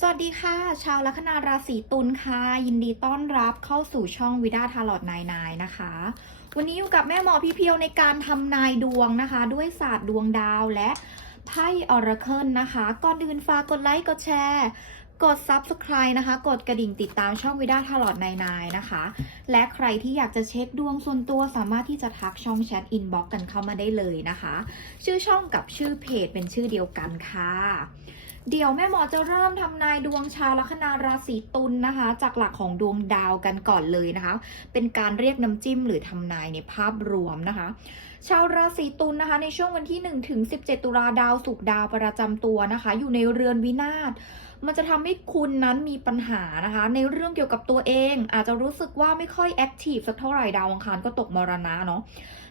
สวัสดีค่ะ ชาวลัคนาราศีตุลค่ะ ยินดีต้อนรับเข้าสู่ช่องวิดาทาร์ลอดนายนายนะคะ วันนี้อยู่กับแม่หมอพี่เพียวในการทำนายดวงนะคะ ด้วยศาสตร์ดวงดาวและไพ่ออราเคิลนะคะ ก่อนอื่นฝากกดไลค์กดแชร์กด Subscribe นะคะ กดกระดิ่งติดตามช่องวิดาทาร์ลอดนายนายนะคะ และใครที่อยากจะเช็คดวงส่วนตัวสามารถที่จะทักช่องแชทอินบ็อกกันเข้ามาได้เลยนะคะ ชื่อช่องกับชื่อเพจเป็นชื่อเดียวกันค่ะ เดี๋ยวแม่หมอจะเริ่มทำนายดวงชาวลัคนาราศีตุลนะคะ จากหลักของดวงดาวกันก่อนเลยนะคะ เป็นการเรียกน้ำจิ้มหรือทำนายในภาพรวมนะคะ ชาวราศีตุลนะคะ ในช่วงวันที่1ถึง17 ตุลาดาวสุกดาวประจำตัวนะคะ อยู่ในเรือนวินาศ มันจะทำให้คุณนั้นมีปัญหานะคะ ในเรื่องเกี่ยวกับตัวเอง อาจจะรู้สึกว่าไม่ค่อยแอคทีฟสักเท่าไหร่ดาวอังคารก็ตกมรณะเนาะ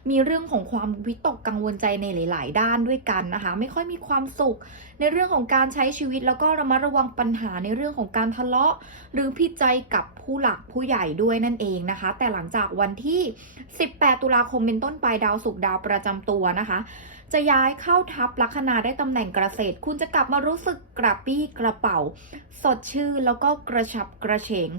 มีเรื่องของความวิตกกังวลใจในหลาย ๆ ด้านด้วยกันนะคะ ไม่ค่อยมีความสุข ในเรื่องของการใช้ชีวิตแล้วก็ระมัดระวังปัญหาในเรื่องของการทะเลาะ หรือผิดใจกับผู้หลักผู้ใหญ่ด้วยนั่นเองนะคะ แต่หลังจากวันที่ 18 ตุลาคมเป็นต้นไปดาวศุกร์ดาวประจำตัวนะคะ จะย้ายเข้าทับลัคนาได้ตำแหน่งเกษตร คุณจะกลับมารู้สึกกระปี้กระเป๋าสดชื่นแล้วก็กระชับกระเฉง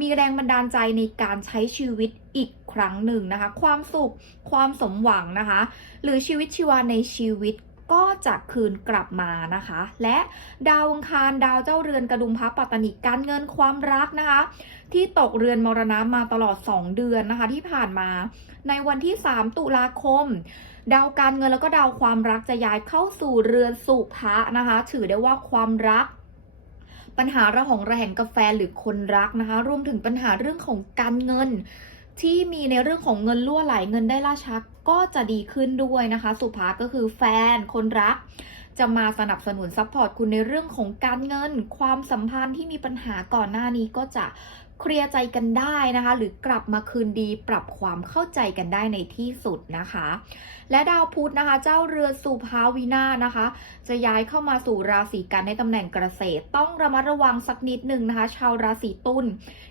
มีแรงบันดาลใจในการใช้ชีวิตอีกครั้งหนึ่งนะคะ ความสุขความสมหวังนะคะ หรือชีวิตชีวาในชีวิตก็จะคืนกลับมานะคะ และดาวอังคารดาวเจ้าเรือนกระดุมพระปัตตนิกการเงินความรักนะคะ ที่ตกเรือนมรณะมาตลอด 2 เดือนนะคะ ที่ผ่านมา ในวันที่ 3 ตุลาคม ดาวการเงินแล้วก็ดาวความรักจะย้ายเข้าสู่เรือนสุภะนะคะ ถือได้ว่าความรัก ปัญหาระหองระแหงกับแฟนหรือคนรักนะคะ รวมถึงปัญหาเรื่องของการเงิน ที่มีในเรื่องของเงินล่วไหลเงินได้ล่าชักก็จะดีขึ้นด้วยนะคะ สุภาก็คือแฟนคนรัก จะมาสนับสนุนซัพพอร์ตคุณในเรื่องของการเงิน ความสัมพันธ์ที่มีปัญหาก่อนหน้านี้ก็จะเคลียร์ใจกันได้นะคะ หรือกลับมาคืนดีปรับความเข้าใจกันได้ในที่สุดนะคะ และดาวพุธนะคะ เจ้าเรือสุภาวินานะคะ จะย้ายเข้ามาสู่ราศีกันในตำแหน่งเกษตร ต้องระมัดระวังสักนิดหนึ่งนะคะ ชาวราศีตุล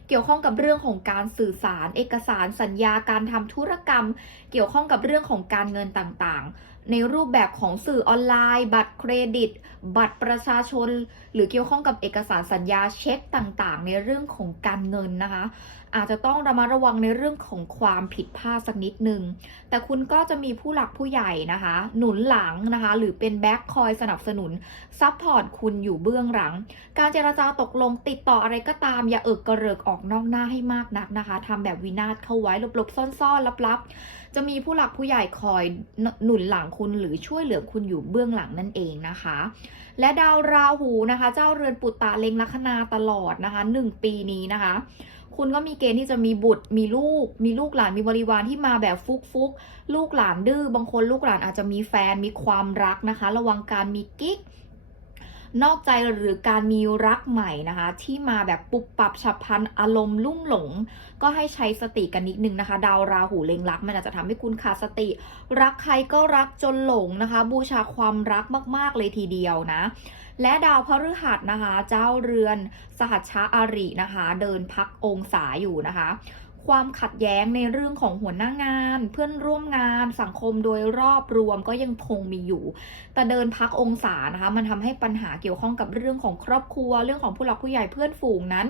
เกี่ยวข้องกับเรื่องของการสื่อสาร เอกสารสัญญาการทำธุรกรรม เกี่ยวข้องกับเรื่องของการเงินต่างๆ ในรูปแบบของสื่อออนไลน์ บัตรเครดิต บัตรประชาชน หรือเกี่ยวข้องกับเอกสารสัญญาเช็คต่างๆ ในเรื่องของการเงินนะคะ อาจจะต้องระมัดระวังในเรื่องของความผิดพลาดสักนิดหนึ่งแต่คุณก็จะมีผู้หลักผู้ใหญ่นะคะ หนุนหลังนะคะ หรือเป็นแบ็คคอยสนับสนุนซัพพอร์ตคุณอยู่เบื้องหลัง การเจรจาตกลงติดต่ออะไรก็ตาม อย่าเอิกกระเริกออกนอกหน้าให้มากนักนะคะทำแบบวินาศเข้าไว้หลบๆซ่อนๆลับๆ จะมีผู้หลักผู้ใหญ่คอยหนุนหลังคุณหรือช่วยเหลือคุณอยู่เบื้องหลังนั่นเองนะคะ และดาวราหูนะคะ เจ้าเรือนปุตตะเล็งลัคนาตลอดนะคะหนึ่งปีนี้นะคะ คุณก็มีเกณฑ์ที่จะมีบุตร มีลูก มีลูกหลานมีบริวารที่มาแบบฟุกฟุกลูกหลานดื้อบางคนลูกหลานอาจจะมีแฟนมีความรักนะคะ ระวังการมีกิ๊ก นอกใจหรือการมีรักใหม่นะคะ ที่มาแบบปุบปับฉับพลันอารมณ์ลุ่มหลง ก็ให้ใช้สติกันนิดนึงนะคะ ดาวราหูเล็งรัก มันอาจจะทำให้คุณขาดสติ รักใครก็รักจนหลงนะคะ บูชาความรักมาก ๆ เลยทีเดียวนะ และดาวพฤหัสนะคะ เจ้าเรือนสหัชชาอารินะคะ เดินพักองศาอยู่นะคะ ความขัดแย้งในเรื่องของหัวหน้างาน เพื่อนร่วมงานสังคมโดยรอบรวมก็ยังคงมีอยู่ แต่เดินพักองศานะคะมันทำให้ปัญหาเกี่ยวข้องกับเรื่องของครอบครัว เรื่องของผู้หลักผู้ใหญ่เพื่อนฝูงนั้น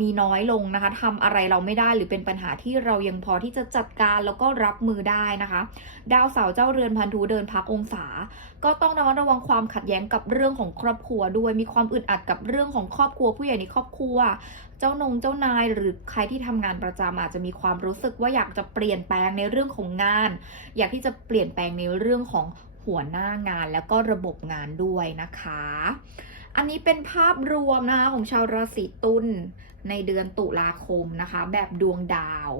มีน้อยลงนะคะทำอะไรเราไม่ได้หรือเป็นปัญหาที่เรายังพอที่จะจัดการแล้วก็รับมือได้นะคะ ดาวเสาร์เจ้าเรือนพันธุเดินพักองศา ก็ต้องระมัดระวังความขัดแย้งกับเรื่องของครอบครัวด้วยมีความอึดอัดกับเรื่องของครอบครัวผู้ใหญ่ในครอบครัว เจ้านงเจ้านายหรือใครที่ทำงานประจำอาจจะมีความรู้สึกว่าอยากจะเปลี่ยนแปลงในเรื่องของงาน อยากที่จะเปลี่ยนแปลงในเรื่องของหัวหน้างานแล้วก็ระบบงานด้วยนะคะ อันนี้เป็นภาพรวมนะคะของชาวราศีตุล ในเดือนตุลาคมนะคะ แบบดวงดาว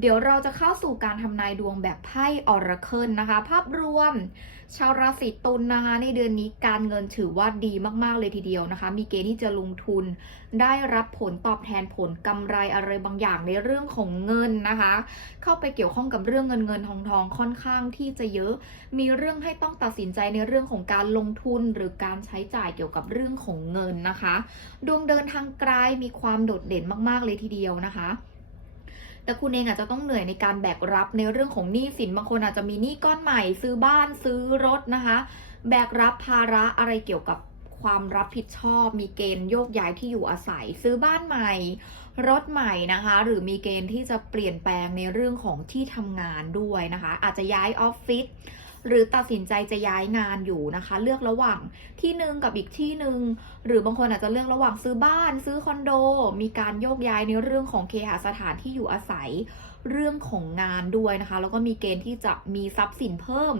เดี๋ยวเราจะเข้าสู่การทำนายดวงแบบไพ่ออราเคิลนะคะ ภาพรวม ชาวราศีตุลนะคะ ในเดือนนี้การเงินถือว่าดีมากๆเลยทีเดียวนะคะ มีเกณฑ์ที่จะลงทุน ได้รับผลตอบแทนผลกำไรอะไรบางอย่างในเรื่องของเงินนะคะ เข้าไปเกี่ยวข้องกับเรื่องเงินเงินทองทองค่อนข้างที่จะเยอะ มีเรื่องให้ต้องตัดสินใจในเรื่องของการลงทุนหรือการใช้จ่ายเกี่ยวกับเรื่องของเงินนะคะ ดวงเดินทางไกลมีความโดดเด่นมากๆเลยทีเดียวนะคะแต่คุณเองอาจจะต้องเหนื่อยในการแบกรับในเรื่องของหนี้สินบางคนอาจจะมีหนี้ก้อนใหม่ ซื้อบ้านซื้อรถนะคะ แบกรับภาระอะไรเกี่ยวกับความรับผิดชอบ มีเกณฑ์โยกย้ายที่อยู่อาศัย ซื้อบ้านใหม่ รถใหม่นะคะ หรือมีเกณฑ์ที่จะเปลี่ยนแปลงในเรื่องของที่ทำงานด้วยนะคะ อาจจะย้ายออฟฟิศ หรือตัดสินใจจะย้ายงานอยู่นะคะ เลือกระหว่างที่หนึ่งกับอีกที่หนึ่งหรือบางคนอาจจะเลือกระหว่างซื้อบ้าน ซื้อคอนโด มีการโยกย้ายในเรื่องของเคหสถานที่อยู่อาศัย เรื่องของงานด้วยนะคะ แล้วก็มีเกณฑ์ที่จะมีทรัพย์สินเพิ่ม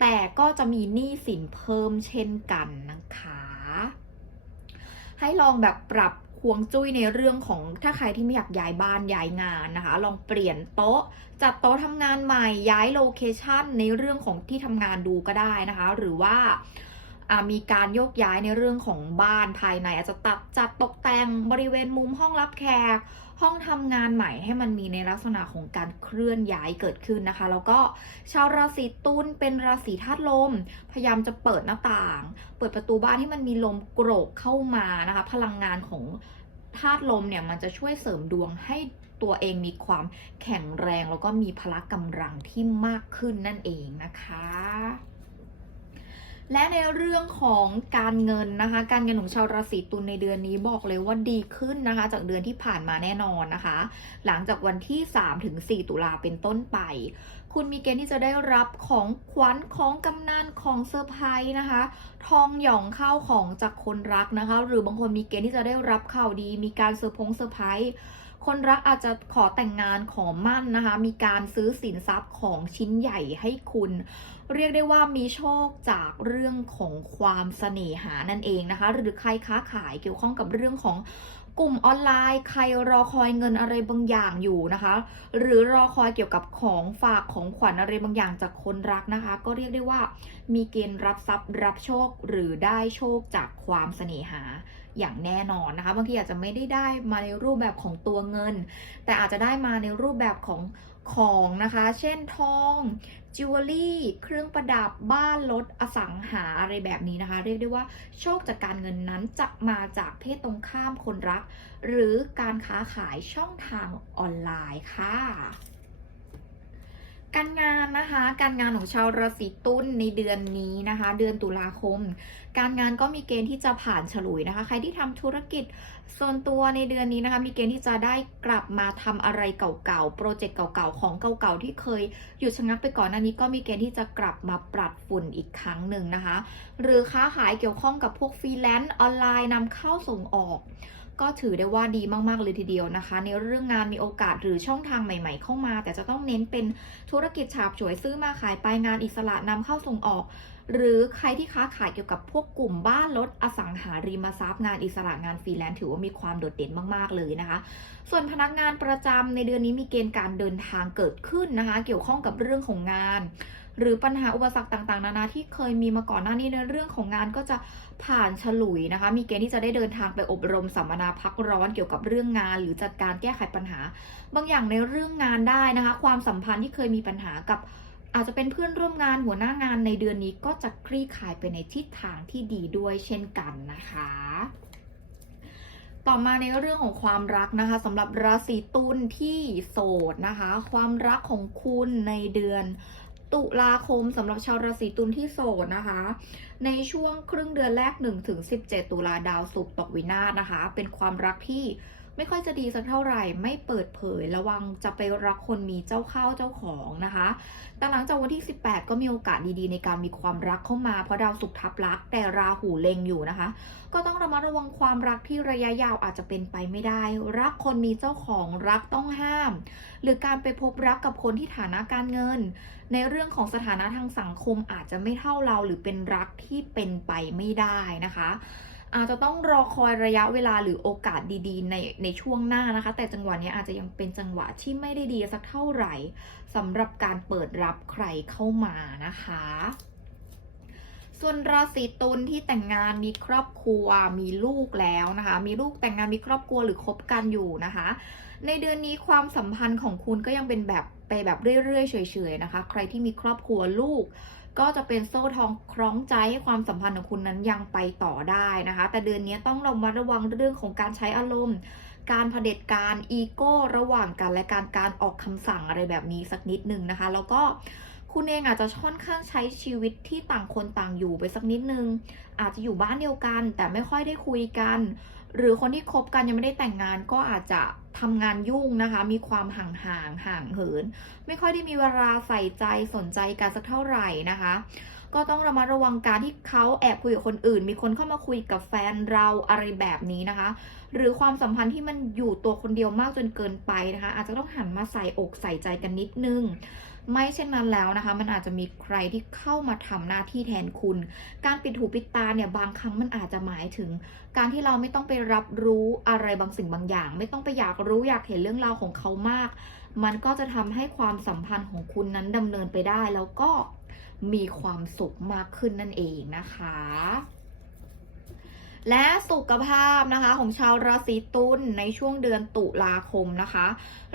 แต่ก็จะมีหนี้สินเพิ่มเช่นกันนะคะ ให้ลองแบบปรับ วงจุ้ยในเรื่องของถ้าใครที่ไม่อยากย้ายบ้านย้ายงานนะคะ ลองเปลี่ยนโต๊ะ จัดโต๊ะทำงานใหม่ย้ายโลเคชันในเรื่องของที่ทำงานดูก็ได้นะคะ หรือว่าามีการโยกย้ายในเรื่องของบ้านภายใน อาจจะตัดจัดตกแต่งบริเวณมุมห้องรับแขก ห้องทำงานใหม่ให้มันมีในลักษณะของการเคลื่อนย้ายเกิดขึ้นนะคะ แล้วก็ชาวราศีตุลเป็นราศีธาตุลม พยายามจะเปิดหน้าต่าง เปิดประตูบ้านให้มันมีลมโกรกเข้ามานะคะ พลังงานของ ธาตุลมเนี่ยมันจะช่วยเสริมดวงให้ตัวเองมีความแข็งแรงแล้วก็มีพละกำลังที่มากขึ้นนั่นเองนะคะ และในเรื่องของการเงินนะคะ การเงินของชาวราศีตุลในเดือนนี้บอกเลยว่าดีขึ้นนะคะ จากเดือนที่ผ่านมาแน่นอนนะคะ หลังจากวันที่3ถึง4ตุลาเป็นต้นไป คุณมีเกณฑ์ที่จะได้รับของขวัญของกำนันของเซอร์ไพรส์นะคะ ทองหยองเข้าของจากคนรักนะคะ หรือบางคนมีเกณฑ์ที่จะได้รับข่าวดี มีการเซอร์พงเซอร์ไพรส์คนรักอาจจะขอแต่งงานขอมั่นนะคะ มีการซื้อสินทรัพย์ของชิ้นใหญ่ให้คุณ เรียกได้ว่ามีโชคจากเรื่องของความเสน่หานั่นเองนะคะ หรือใครค้าขายเกี่ยวข้องกับเรื่องของ กลุ่มออนไลน์ใครรอคอยเงินอะไรบางอย่างอยู่นะคะ หรือรอคอยเกี่ยวกับของฝากของขวัญอะไรบางอย่างจากคนรักนะคะ ก็เรียกได้ว่ามีเกณฑ์รับทรัพย์รับโชคหรือได้โชคจากความเสน่หาอย่างแน่นอนนะคะ บางทีอาจจะไม่ได้ได้มาในรูปแบบของตัวเงิน แต่อาจจะได้มาในรูปแบบของ ของนะคะ เช่นทองจิวเวลรี่เครื่องประดับบ้านรถอสังหาอะไรแบบนี้นะคะ เรียกได้ว่าโชคจากการเงินนั้นจะมาจากเพศตรงข้ามคนรัก หรือการค้าขายช่องทางออนไลน์ค่ะ การงานนะคะ การงานของชาวราศีตุลในเดือนนี้นะคะ เดือนตุลาคม การงานก็มีเกณฑ์ที่จะผ่านฉลุยนะคะ ใครที่ทำธุรกิจส่วนตัวในเดือนนี้นะคะ มีเกณฑ์ที่จะได้กลับมาทำอะไรเก่าๆ โปรเจกต์เก่าๆ ของเก่าๆ ที่เคยหยุดชะงักไปก่อนหน้านี้ก็มีเกณฑ์ที่จะกลับมาปรับฝุ่นอีกครั้งหนึ่งนะคะ หรือค้าขายเกี่ยวข้องกับพวกฟรีแลนซ์ออนไลน์นำเข้าส่งออก ก็ถือได้ว่าดีมาก ๆ เลยทีเดียวนะคะ ในเรื่องงานมีโอกาสหรือช่องทางใหม่ ๆ เข้ามา แต่จะต้องเน้นเป็นธุรกิจฉาบฉวยซื้อมาขายไปงานอิสระนำเข้าส่งออก หรือใครที่ค้าขายเกี่ยวกับพวกกลุ่มบ้านรถอสังหาริมทรัพย์งานอิสระงานฟรีแลนซ์ถือว่ามีความโดดเด่นมากๆเลยนะคะ ส่วนพนักงานประจำในเดือนนี้มีเกณฑ์การเดินทางเกิดขึ้นนะคะ เกี่ยวข้องกับเรื่องของงาน หรือปัญหาอุปสรรคต่างๆ นานาที่เคยมีมาก่อนหน้านี้ในเรื่องของงานก็จะผ่านฉลุยนะคะ มีเกณฑ์ที่จะได้เดินทางไปอบรมสัมมนาพักร้อนเกี่ยวกับเรื่องงาน หรือจัดการแก้ไขปัญหา บางอย่างในเรื่องงานได้นะคะ ความสัมพันธ์ที่เคยมีปัญหากับ อาจจะเป็นเพื่อนร่วมงานหัวหน้างานในเดือนนี้ก็จะคลี่คลายไปในทิศทางที่ดีด้วยเช่นกันนะคะ ต่อมาในเรื่องของความรักนะคะสำหรับราศีตุลที่โสดนะคะ ความรักของคุณในเดือนตุลาคมสำหรับชาวราศีตุลที่โสดนะคะ ในช่วงครึ่งเดือนแรก1ถึง17 ตุลาดาวศุกร์ตกวินาศนะคะ เป็นความรักที่ ไม่ค่อยจะดีสักเท่าไหร่ไม่เปิดเผยระวังจะไปรักคนมีเจ้าเข้าเจ้าของนะคะ แต่หลังจากวันที่ 18 ก็มีโอกาสดีๆ ในการมีความรักเข้ามาเพราะดาวศุกทับลัก แต่ราหูเล็งอยู่นะคะ ก็ต้องระมัดระวังความรักที่ระยะยาวอาจจะเป็นไปไม่ได้ รักคนมีเจ้าของรักต้องห้าม หรือการไปพบรักกับคนที่ฐานะการเงิน ในเรื่องของสถานะทางสังคมอาจจะไม่เท่าเราหรือเป็นรักที่เป็นไปไม่ได้นะคะ อาจจะต้องรอคอยระยะเวลาหรือโอกาสดีๆ ในในช่วงหน้านะคะ แต่จังหวะนี้อาจจะยังเป็นจังหวะที่ไม่ได้ดีสักเท่าไหร่สำหรับการเปิดรับใครเข้ามานะคะส่วนราศีตุลที่แต่งงานมีครอบครัวมีลูกแล้วนะคะ มีลูกแต่งงานมีครอบครัวหรือคบกันอยู่นะคะ ในเดือนนี้ความสัมพันธ์ของคุณก็ยังเป็นแบบไปแบบเรื่อยๆเฉยๆนะคะ ใครที่มีครอบครัวลูก ก็จะเป็นโซ่ทองคล้องใจให้ความสัมพันธ์ของคุณนั้นยังไปต่อได้นะคะ แต่เดือนนี้ต้องระมัดระวังเรื่องของการใช้อารมณ์ การเผด็จการอีโก้ระหว่างกันและการการออกคำสั่งอะไรแบบนี้สักนิดหนึ่งนะคะ แล้วก็คุณเองอาจจะค่อนข้างใช้ชีวิตที่ต่างคนต่างอยู่ไปสักนิดนึง อาจจะอยู่บ้านเดียวกัน แต่ไม่ค่อยได้คุยกัน หรือคนที่คบกันยังไม่ได้แต่งงานก็อาจจะ ทำงานยุ่งนะคะ มีความห่างห่างห่างเหิน ไม่ค่อยได้มีเวลาใส่ใจสนใจกันสักเท่าไหร่นะคะ ก็ต้องระมัดระวังการที่เขาแอบคุยกับคนอื่น มีคนเข้ามาคุยกับแฟนเราอะไรแบบนี้นะคะ หรือความสัมพันธ์ที่มันอยู่ตัวคนเดียวมากจนเกินไปนะคะ อาจจะต้องหันมาใส่อกใส่ใจกันนิดนึง ไม่เช่นนั้นแล้วนะคะ มันอาจจะมีใครที่เข้ามาทำหน้าที่แทนคุณ การปิดหูปิดตาเนี่ยบางครั้งมันอาจจะหมายถึง การที่เราไม่ต้องไปรับรู้อะไรบางสิ่งบางอย่าง ไม่ต้องไปอยากรู้อยากเห็นเรื่องราวของเขามาก มันก็จะทำให้ความสัมพันธ์ของคุณนั้นดำเนินไปได้แล้วก็มีความสุขมากขึ้นนั่นเองนะคะ และสุขภาพนะคะของชาวราศีตุลในช่วงเดือนตุลาคมนะคะ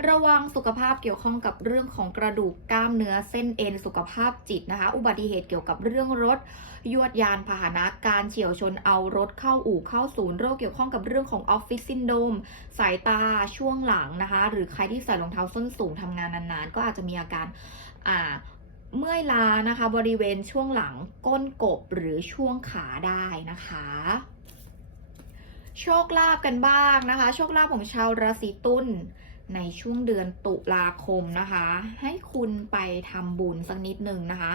ระวังสุขภาพเกี่ยวข้องกับเรื่องของกระดูกกล้ามเนื้อเส้นเอ็นสุขภาพจิตนะคะ อุบัติเหตุเกี่ยวกับเรื่องรถยวดยานพาหนะการเฉียวชนเอารถเข้าอู่เข้าศูนย์โรคเกี่ยวข้องกับเรื่องของออฟฟิศซินโดมสายตาช่วงหลังนะคะ หรือใครที่ใส่รองเท้าส้นสูงทำงานนานๆ ก็อาจจะมีอาการอ่าเมื่อยล้านะคะ บริเวณช่วงหลังก้นกบหรือช่วงขาได้นะคะ โชคลาภกันบ้างนะคะ โชคลาภของชาวราศีตุลในช่วงเดือนตุลาคมนะคะ ให้คุณไปทำบุญสักนิดหนึ่งนะคะ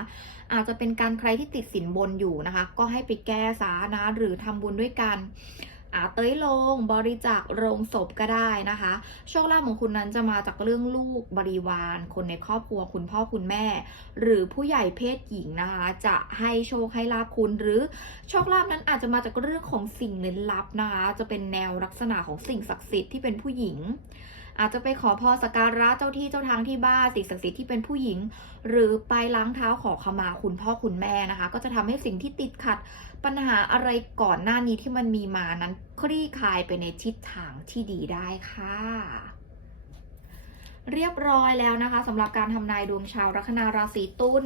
อาจจะเป็นการใครที่ติดสินบนอยู่นะคะ ก็ให้ไปแก้ซะนะหรือทำบุญด้วยกัน อาเต้ยลง บริจาคโรงศพก็ได้นะคะ โชคลาภของคุณนั้นจะมาจากเรื่องลูกบริวาร คนในครอบครัวคุณพ่อคุณแม่ หรือผู้ใหญ่เพศหญิงนะคะ จะให้โชคให้ลาภคุณหรือโชคลาภนั้นอาจจะมาจากเรื่องของสิ่งลึกลับนะคะ จะเป็นแนวลักษณะของสิ่งศักดิ์สิทธิ์ที่เป็นผู้หญิง อาจจะไปขอพรสักการะเจ้าที่เจ้าทางที่บ้านสิ่งศักดิ์สิทธิ์ที่เป็นผู้หญิง หรือไปล้างเท้าขอขมาคุณพ่อคุณแม่นะคะ ก็จะทำให้สิ่งที่ติดขัดปัญหาอะไรก่อนหน้านี้ที่มันมีมานั้นคลี่คลายไปในทิศทางที่ดีได้ค่ะ เรียบร้อยแล้วนะคะสำหรับการทำนายดวงชาวลัคนาราศีตุล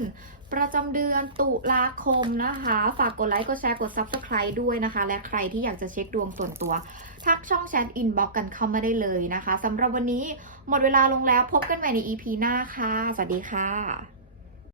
ประจำเดือนตุลาคมนะคะ ฝากกดไลค์ กดแชร์ กด Subscribe ด้วยนะคะ และใครที่อยากจะเช็คดวงส่วนตัว ทักช่องแชทอินบ็อกกันเข้ามาได้เลยนะคะสำหรับวันนี้หมดเวลาลงแล้วพบกันใหม่ใน EP หน้าค่ะ สวัสดีค่ะ